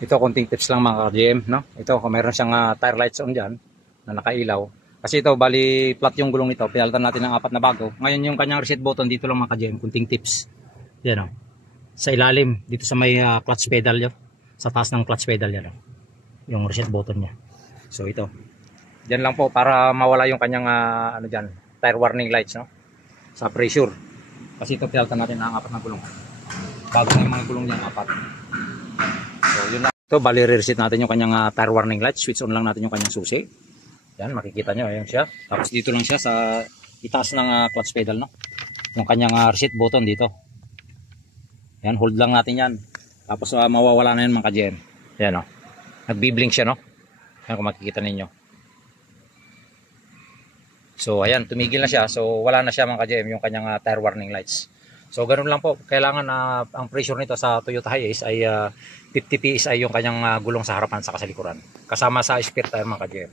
Ito, konting tips lang mga ka-GM, no? Ito, kung meron siyang tire lights on dyan, na nakailaw. Kasi ito, bali, flat yung gulong nito. Pinalitan natin ng 4 na bago. Ngayon, yung kanyang reset button, dito lang mga ka-GM, konting tips. Yan, o. Sa ilalim, dito sa may clutch pedal yun. Sa taas ng clutch pedal yan, o. Yung reset button niya. So, ito. Diyan lang po, para mawala yung kanyang, ano dyan, tire warning lights, no? Sa pressure. Kasi ito, pinalitan natin ng 4 na gulong. Bago na yung mga gulong niyan, 4. So, yun lang. Ito, bali re-reset natin yung kanyang tire warning light. Switch on lang natin yung kanyang susi. Yan, makikita nyo. Ayan siya. Tapos dito lang siya sa itaas ng clutch pedal, no? Yung kanyang reset button dito. Yan, hold lang natin yan. Tapos mawawala na yan mga ka-GM. Yan, no? Nagbi-blink siya, no? Yan, kung makikita ninyo. So, ayan, tumigil na siya. So, wala na siya mga ka-GM, yung kanyang tire warning lights. So, ganun lang po. Kailangan na ang pressure nito sa Toyota Hiace ay 50 PSI yung kanyang gulong sa harapan sa kasalikuran. Kasama sa spare tire mga ka-GM.